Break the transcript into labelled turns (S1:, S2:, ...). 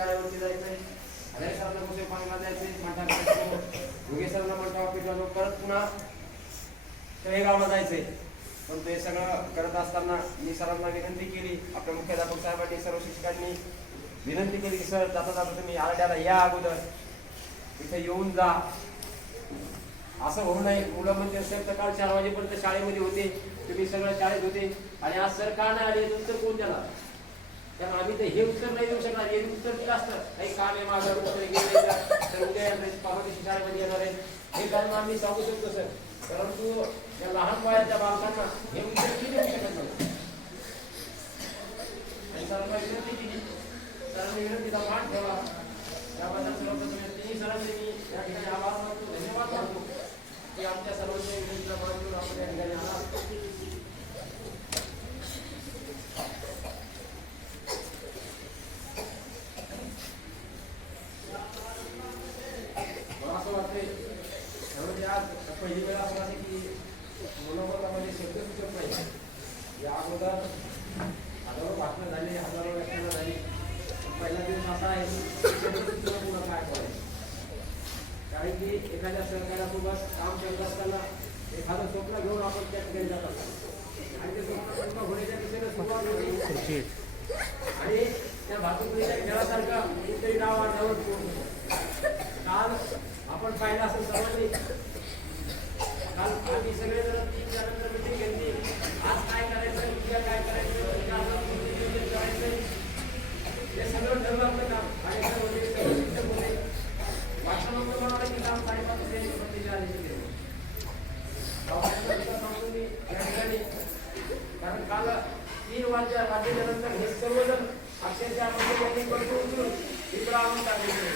S1: शाळेवरती सरांना कुठे पाण्याला जायचे म्हणता करायचं योगे सरांना म्हणता पिटवलो परत पुन्हा तळेगावला जायचंय पण ते सगळं करत असताना मी सरांना विनंती केली. आपल्या मुख्याध्यापक साहेबांनी सर्व शिक्षकांनी विनंती केली की सर जाता जाता तुम्ही आरड्याला या अगोदर. इथे येऊन जा. असं होऊ नये. मुलं म्हणजे सर सकाळ चार वाजेपर्यंत शाळेमध्ये होते. तुम्ही सगळं शाळेत होते. आणि आज सर का नाही आले? नंतर कोण त्याला त्यामुळे आम्ही तर हे उत्तर नाही देऊ शकणार. हे उत्तर दिलं असतं. काही काम आहे माझं उत्तर तर उद्या येणार शाळेमध्ये येणार आहे हे कारण आम्ही सांगू शकतो सर. परंतु या लहान वयाच्या बालकांना हे उत्तर किती देऊ शकत नाही. आणि विनंती केली. विनंतीचा मान त्याबद्दल मी या ठिकाणी आभार मानतो धन्यवाद मानतो. की आमच्या सर्वांच्या विनंतीला मान ठेवून आपण या ठिकाणी आला मला असं वाटतंय त्यामध्ये आज पहिली वेळा असं आहे की मनोबलामध्ये शब्द सुचत नाही या अगोदर हजारो भाषणं झाली हजारो व्याख्यानं झाली. पहिला दिवस असा आहे की पुन्हा काय करायचं कारण की एखाद्या सहकार्यासोबत काम करत असताना एखादं स्वप्न घेऊन आपण त्या ठिकाणी जात असतो. आणि ते स्वप्न पूर्ण होण्याच्या दिशेने सुरुवात होती. आणि त्या भातुकलीच्या खेळासारखा कुठेतरी नाव आठवत काल आपण पाहिलं असं सर्वांनी काल घेतली आज काय करायचं काय करायचं आपण हे सगळं काम. आणि कारण काल तीन सर्वजण अक्षरशः म्हणजे त्यांनी बंद उचलून इकडं आणून टाकले.